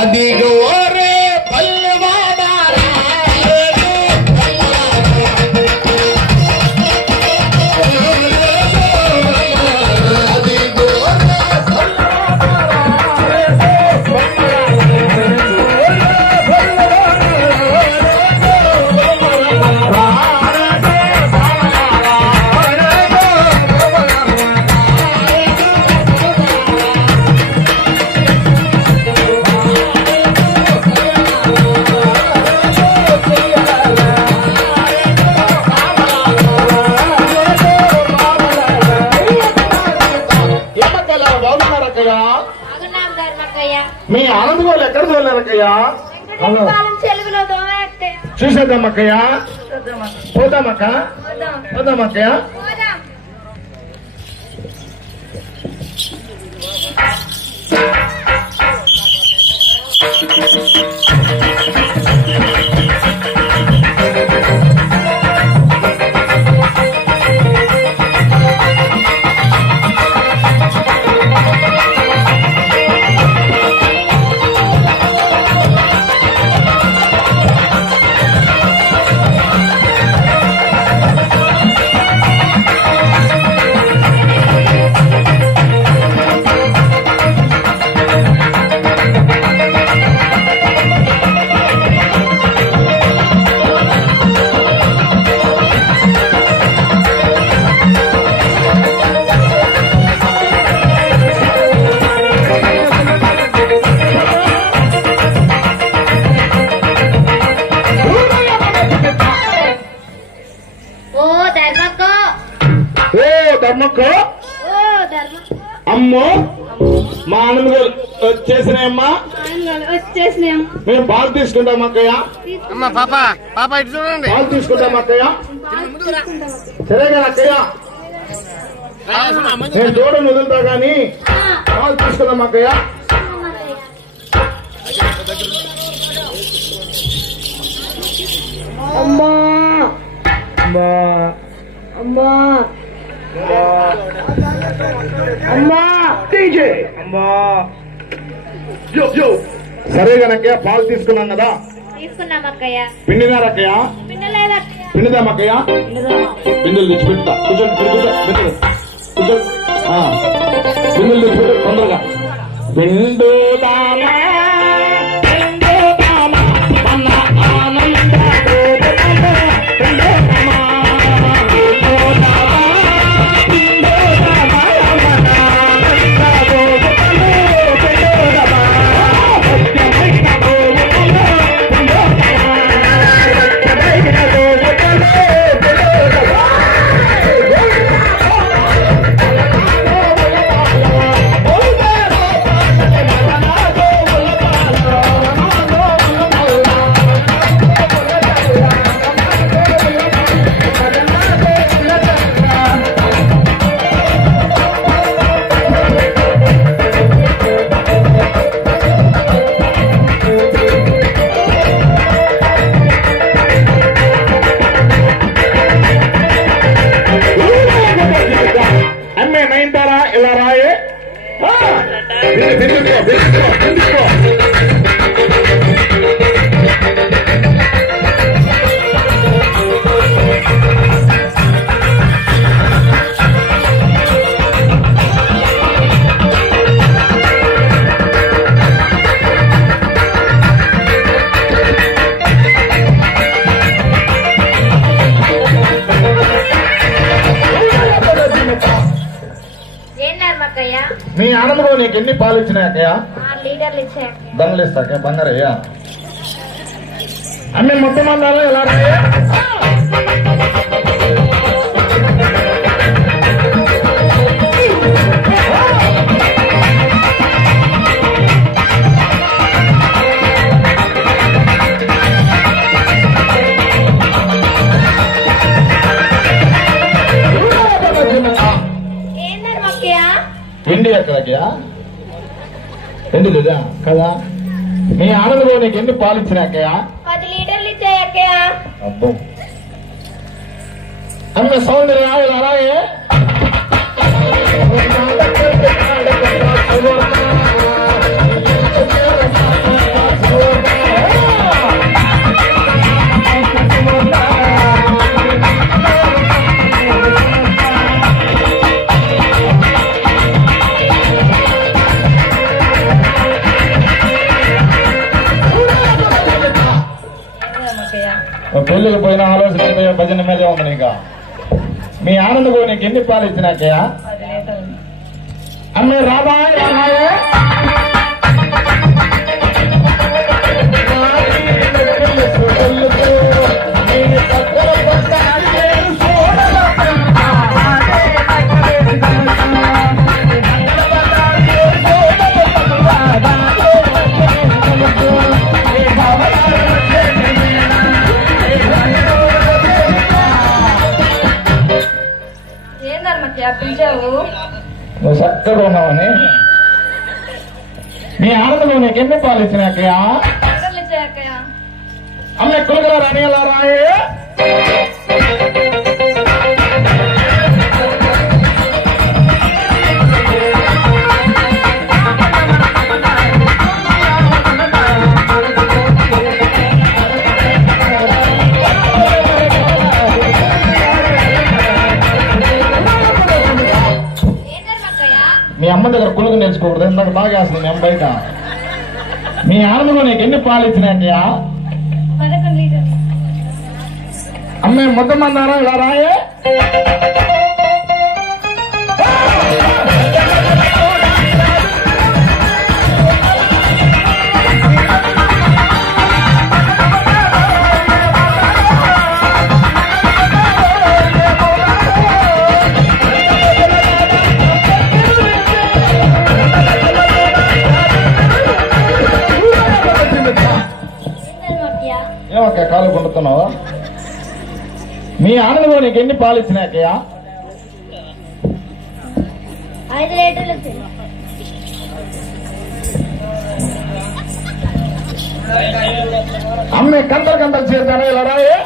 అదిగో రే పల్లెవాడారా అదిగో మీ ఆనంద్ వాళ్ళు ఎక్కడ చూడలేరక్కయ్యా? చూసేద్దామక్కయ్యా, పోదామక్క, పోదామక్కయ్యా. అమ్మో, మా ఆనంద్ గారు వచ్చేసినాయమ్మా, మేము పాలు తీసుకుంటాం అక్కయ్య. పాప ఇటు చూడండి, పాలు తీసుకుంటాం అక్కయ్య. సరే కదా అక్కయ్య, నేను దూడను వదులుతా గాని పాలు తీసుకుందాం అక్కయ్య. అమ్మా అమ్మా అమ్మా అమ్మా అమ్మా. సరే గనక్కయ్య, పాలు తీసుకున్నాం కదా, పిండినారక్కయ్య? పిండిదామక్కయ్య, బిందులు తెచ్చిపెట్టా. కూర్చోండి, కూర్చోండి, బిందులు తెచ్చిపెట్టు తొందరగా. పిండుదామా ఇలా రాయే. మీ ఆనందలో నీకు ఎన్ని పాలు ఇచ్చినాయక్కయ్యా? దండలు ఇస్తాక బంగారయ్యా. అన్ని మొత్తం అందాలో ఎలా రాయే? పిండి ఎక్కడక్కయ్యా? ఎందు లేదా కదా? మీ ఆనందలో నీకు ఎన్ని పాలు ఇచ్చినాకయ్యా? 10 లీటర్లు ఇచ్చాయక్కయ్యా. అబ్బో, అన్న సౌందర్య ఇలా రాయే. పెళ్లికి పోయిన ఆలోచన భజన మీదే ఉంది నీకు. మీ ఆనందకు నీకు ఎన్ని పాలు ఇచ్చినాకయ్యా? అమ్మే రాబాయ్ రాబాయే నువ్వు చక్కగా ఉన్నావని మీ ఆనందం నీకు ఎన్ని పాలు ఇచ్చినాకయ్యా? అమ్మ ఎక్కువగా రాని ఎలా రాయే మీ అమ్మ దగ్గర కులుగు నేర్చుకోకూడదు. ఇందాక బాగా వేస్తుంది మీ అమ్మ బయట. మీ ఆనందంలో నీకు ఎన్ని పాలు ఇచ్చినాకయ్యా? అమ్మే మొత్తం అన్నారా ఇలా రాయే ఏమక్క కాలు పండుతున్నావా? మీ ఆనందంలో నీకు ఎన్ని పాలు ఇచ్చినాకయ్యా? 5 లీటర్లు. అమ్మే కంతలు కంతలు చేస్తాను ఇలా రాయే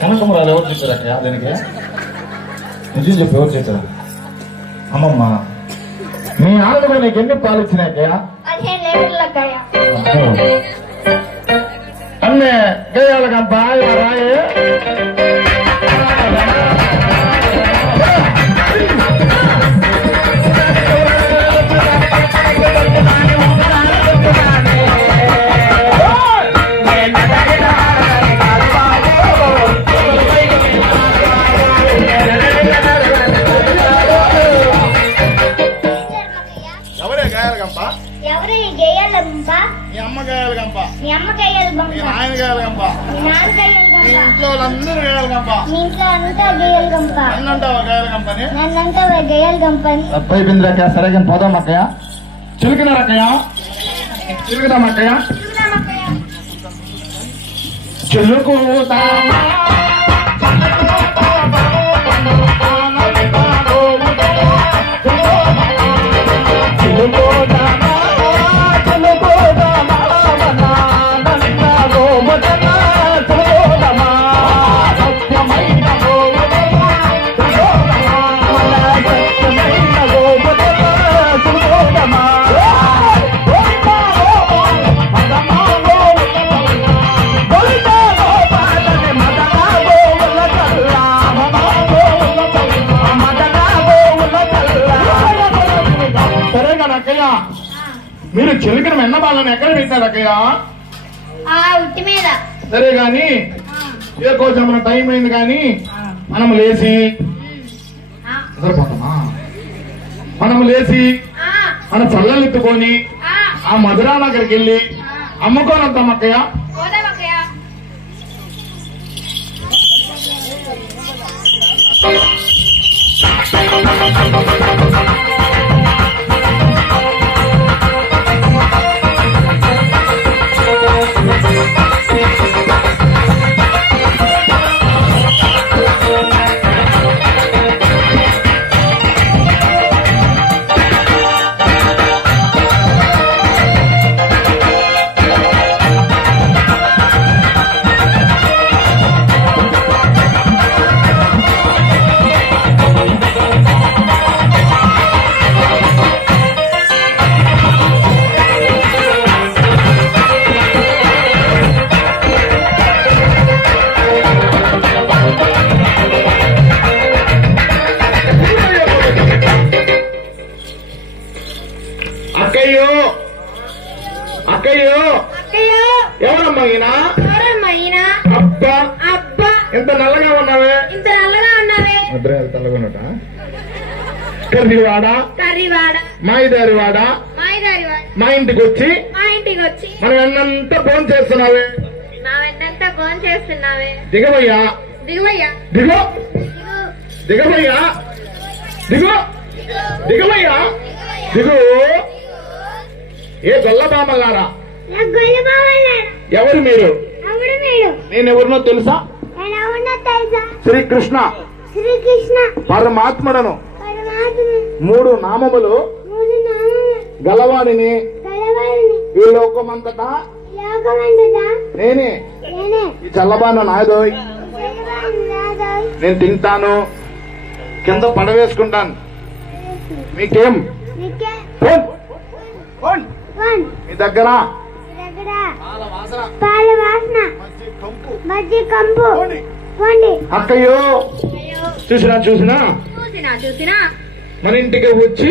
కనకమరాలు ఎవరు చెప్పారక్కయ్యా? దీనికి నిజం చెప్పి ఎవరు చెప్పారు? అమ్మమ్మ మీ ఆనందంలో నీకు ఎన్ని పాలు ఇచ్చినాకయ్యా? 15 లీటర్లు అక్కయ్యా. అన్నే గేయాలకంప ఇలా రాయే ఎవరు ఈ గేయాల గంప? మీ అమ్మ గాయాల గంప, మీ అమ్మ గేయాల గంప, మీ నాయన గాయాల గంప, మీ నాన్న గేయాల మీ గంప, ఇంట్లో వాళ్ళందరూ గాయాల గంప. మీ ఇంట్లో అంతా గేయాల గంప. నన్నంటావా గాయాల గంపని? నన్నంతా గేయాల గంపని. అయిపోయిందిరాకయ్య. సరే కానీ పోదాం అక్కయ్య. చిలుకున్నారక్కయ్య, చిలుకుదామక్కయ్య. చిలుకుతామా మీరు చిలుకను ఎన్నబాలని ఎక్కడ పెట్టారు అక్కయ్య? ఉట్టి మీద. సరే గాని ఏ కోసం మన టైం అయింది కానీ మనం లేచి సరిపోతామా? మనం లేచి మన చల్లలు ఎత్తుకొని ఆ మధురా నగర్కి వెళ్ళి అమ్ముకోనంతాం అక్కయ్య. ఇంత నల్లగా ఉన్నావే. ఇంత నల్లగా ఉన్నావే. ముద్రేలు తెల్లగా ఉన్నట. కర్రీవాడ కర్రీవాడ మాయిదారివాడ మాయిదారివాడ మా ఇంటికి వచ్చి మనం ఎన్నంతా ఫోన్ చేస్తున్నావే. నా వెన్నంతా ఫోన్ చేస్తున్నావే. దిగవయ్యా. దిగువయ్యా. దిగు. దిగవయ్యా. దిగు. దిగవయ్యా. దిగు. ఏ గొల్లబామలారా, ఎవరు మీరు? నేనెవరినో తెలుసా? శ్రీకృష్ణ పరమాత్ముడను 3 నామములు గలవాడిని ఈ లోకమంతటా నేనే. ఈ చల్లబాన నాయదోయ్. నేను తింటాను, కింద పడవేసుకుంటాను. మీకేం? ఫోన్ ఫోన్ మీ దగ్గర అక్కయ్యో చూసినా మన ఇంటికి వచ్చి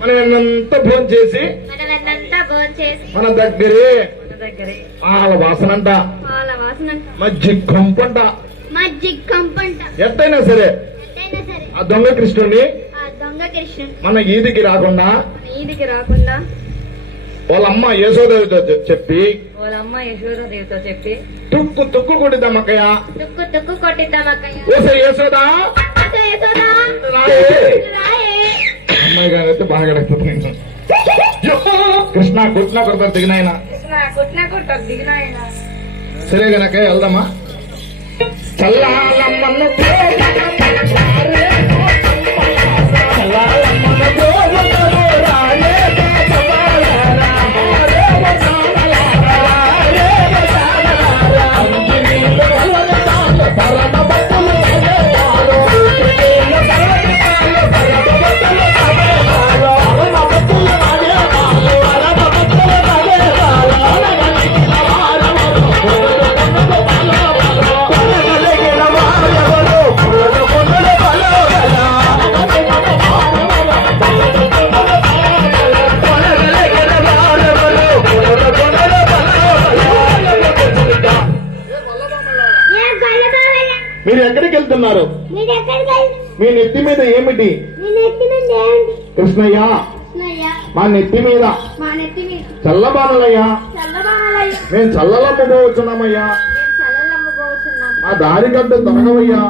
మనం ఎన్నంతా భోజనం చేసి మన దగ్గరే పాల వాసనంట, మజ్జిగ కంపంట. ఎట్టయినా సరే ఆ దొంగ కృష్ణుడిని మన ఈదికి రాకుండా వాళ్ళ అమ్మ యశోదేవితో చెప్పి తుక్కు కొట్టిద్దామక్కయ్య. ఓసే యశోదా, అమ్మాయి గారు అయితే బాగా గడుపుతుంది. కృష్ణ కుట్న కొడతారు దిగినాయన. సరే గనక వెళ్దామా? చల్లాలమ్మన్న మీరు ఎక్కడికి వెళ్తున్నారు? మీ నెత్తి మీద ఏమిటి? కృష్ణయ్య మా నెత్తి మీద చల్లబానులయ్యా. మేము చల్లలమ్మబోతున్నామయ్యా. మా దారి కట్టు తొలగవయ్యా.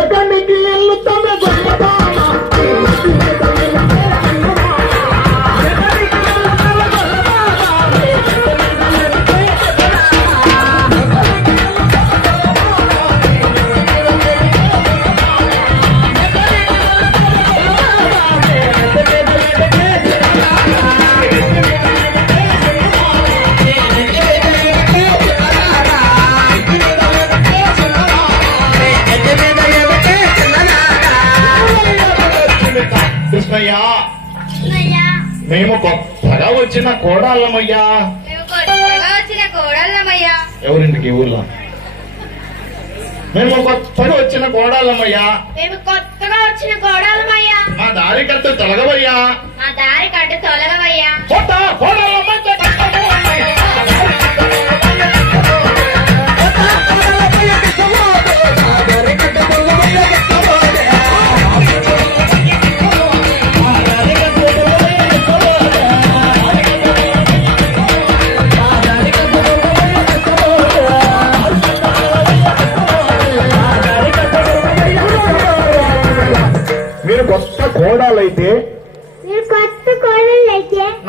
ఎక్కడికి వెళ్తామే కృష్ణయ్యా, మేము కొత్తగా వచ్చిన కోడాళ్ళమయ్యా. ఎవరింటికి ఊర్లో? మేము కొత్తగా వచ్చిన కోడాళ్ళమయ్యా. మా దారి కట్టు తొలగవయ్యా. మీరు కొత్త కోడాలైతే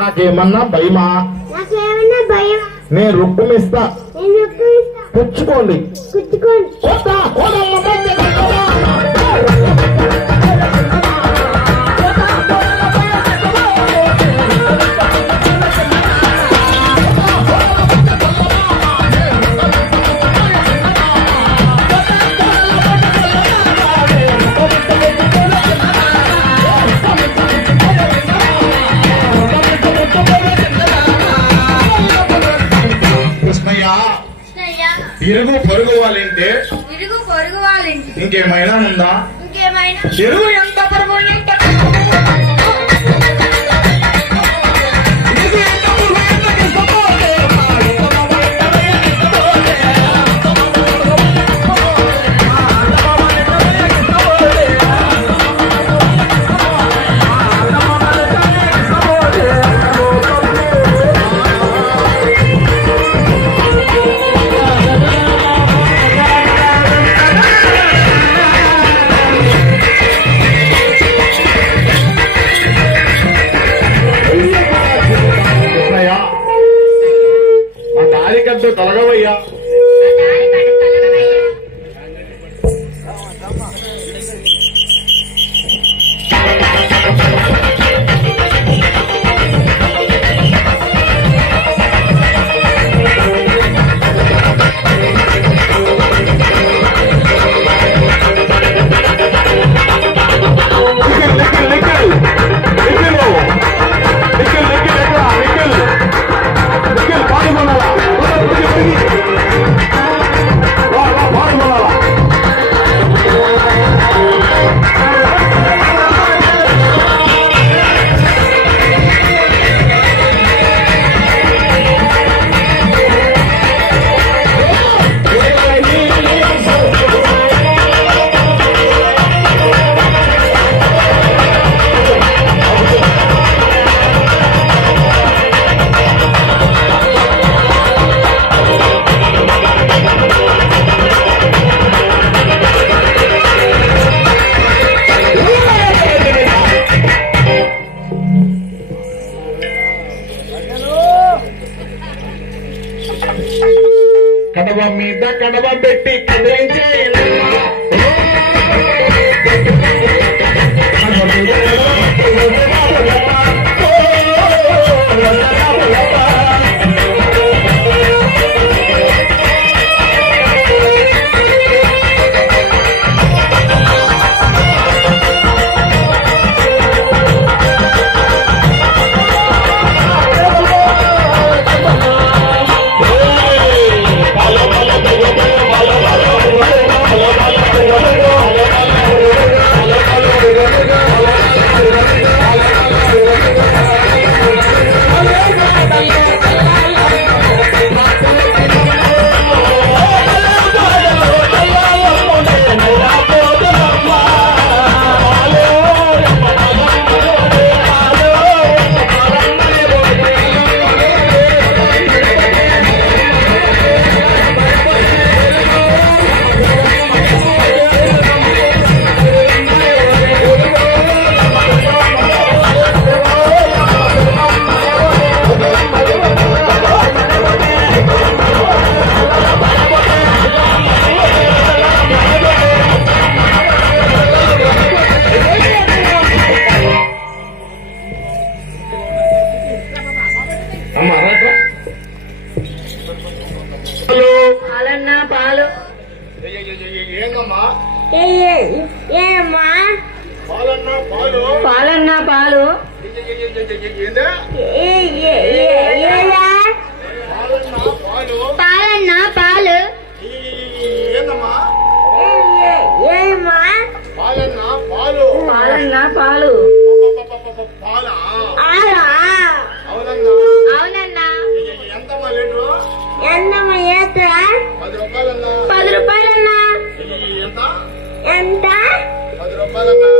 నాకేమన్నా భయమా? నేను రుక్కుమిస్తా, పుచ్చుకోండి. ఇరుగు పొరుగు వాళ్ళంటే ఇంకేమైనా ఉందా? ఇరుగు ఎంత పొరుగు ఎంత కడవ మీద కడవ పెట్టి కదిలించే పాలన్నా పాలు ఏందమ్మా ఏమా పాలన్నా పాలు పాలన్నా పాలు ఏందా పాలన్నా పాలు ఏందమ్మా ఏమా పాలన్నా పాలు పాలన్నా పాలు పాలా ఆరా అవునన్నా అవునన్నా ఎంతమ్మా లీటరు ఎంతమ్మా ఏత 10 రూపాయలన్నా 10 రూపాయలన్నా ఎంత ఎంత 10 రూపాయలన్నా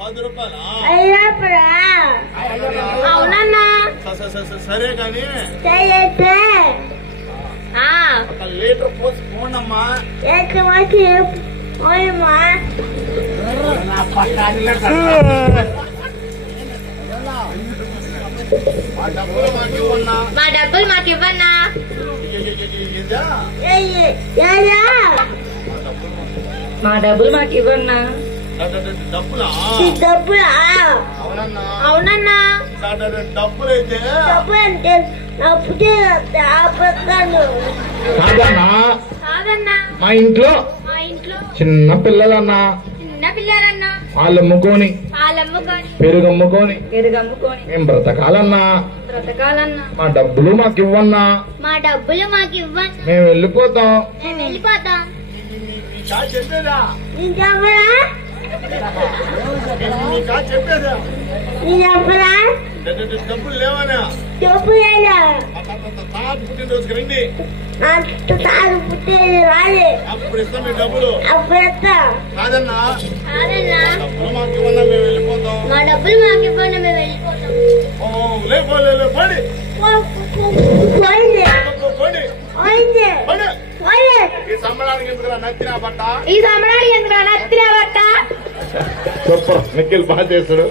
10 రూపాయలా అయ్యప్పరా అవునన్నా సరే కానీ చేయతే ఒక లీటర్ పోసి పోండమ్మా ఏకమాకి ఓయమ్మా ఆ డబ్బులు మాకు ఇవ్వన్నా మా డబ్బులు మాకు ఇవ్వన్నా ఇదా మా డబ్బులు మాకు ఇవ్వన్నా డబ్బులా డబ్బులా అవునన్నా అవునన్నా డబ్బులైతే డబ్బు అంటే ఆపత్తాను కాదన్నా కాదన్నా మా ఇంట్లో మా ఇంట్లో చిన్న పిల్లలన్నా చిన్న పిల్లలన్నా వాళ్ళు అమ్ముకొని పాలమ్ముకొని పెరుగు అమ్ముకొని పెరుగమ్ముకొని మేము బ్రతకాలన్నా బ్రతకాలన్నా మా డబ్బులు మాకు ఇవ్వన్నా మా డబ్బులు మాకు ఇవ్వన్నా మేము వెళ్ళిపోతాం మేము వెళ్ళిపోతాం చెప్పేదా నేను చెప్పరా చెప్పేదా నేను చెప్పరా డబ్బులు లేవనా డబ్బు లేదా తాత పుట్టినరోజుకి రండి నాకు తాను పుట్టేది రాలే అప్పుడు ఇస్తాం మీ డబ్బులు అప్పుడు ఎత్తా కాదన్నా కాదన్నా డబ్బులు మాకు ఇవ్వన్నా మేము వెళ్ళిపోతాం మా డబ్బులు మాకు ఇవ్వన్నా మేము వెళ్ళిపోతాం పడి పోయింది పడి పోయింది పడి పోయింది ఈ సంబరానికి ఎందుకు నచ్చినా బట్ట ఈ సమరానికి ఎందుకు నచ్చినా బట్ట సూపర్ నిఖిల్ బాగా చేస్తాడు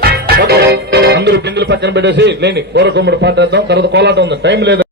అందరూ బిందులు పక్కన పెట్టేసి లేని కూర కుమ్మడి పాటేద్దాం తర్వాత కోలాటం ఉంది టైం లేదు.